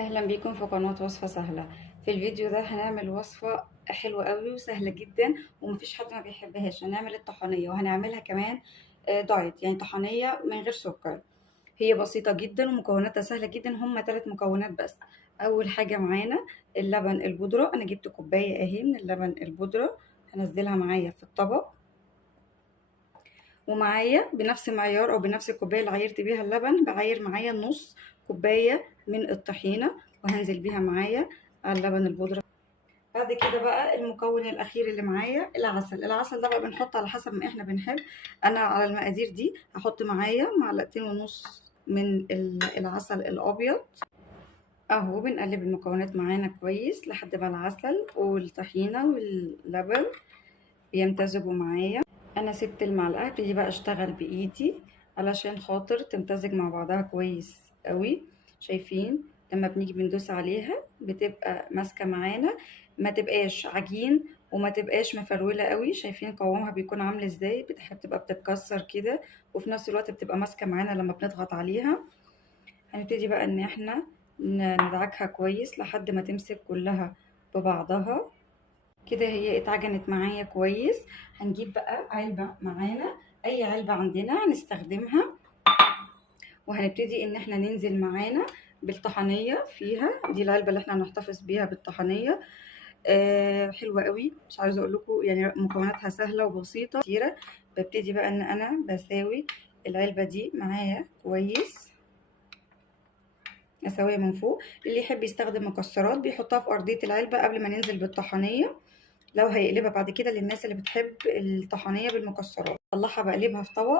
اهلا بيكم في قناة وصفة سهلة. في الفيديو ده هنعمل وصفة حلوة قوي وسهلة جدا ومفيش حد ما بيحبهاش. هنعمل الطحانية وهنعملها كمان دايت، يعني طحانية من غير سكر. هي بسيطة جدا ومكوناتها سهلة جدا، هما 3 مكونات بس. اول حاجة معانا اللبن البودرة، انا جبت كوباية اهي من اللبن البودرة، هنزلها معايا في الطبق. ومعايا بنفس المعيار او بنفس الكوبايه اللي عايرت بيها اللبن بعاير معايا نص كوبايه من الطحينه، وهنزل بيها معايا على اللبن البودره. بعد كده بقى المكون الاخير اللي معايا العسل ده بقى بنحط على حسب ما احنا بنحب. انا على المقادير دي هحط معايا 2.5 معلقة من العسل الابيض. اهو بنقلب المكونات معانا كويس لحد ما العسل والطحينه واللبن بيمتزجوا معايا. انا سبت المعلقه ابتدي بقى اشتغل بايدي علشان خاطر تمتزج مع بعضها كويس قوي. شايفين لما بنيجي بندوس عليها بتبقى ماسكه معانا، ما تبقاش عجين وما تبقاش مفروله قوي. شايفين قوامها بيكون عامل ازاي؟ بتبقى بتتكسر كده وفي نفس الوقت بتبقى ماسكه معانا لما بنضغط عليها. هنبتدي بقى ان احنا ندعكها كويس لحد ما تمسك كلها ببعضها كده. هي اتعجنت معايا كويس. هنجيب بقى علبة معانا، اي علبة عندنا هنستخدمها، وهنبتدي ان احنا ننزل معانا بالطحنية فيها. دي العلبة اللي احنا هنحتفظ بيها بالطحنية. حلوة قوي، مش عايزة اقول لكم يعني مكوناتها سهلة وبسيطة كتيرة. ببتدي بقى ان انا بساوي العلبة دي معايا كويس، اسويها من فوق. اللي يحب يستخدم مكسرات بيحطها في ارضية العلبة قبل ما ننزل بالطحنية، لو هيقلبها بعد كده للناس اللي بتحب الطحنية بالمكسرات. طلعها بقلبها في طبق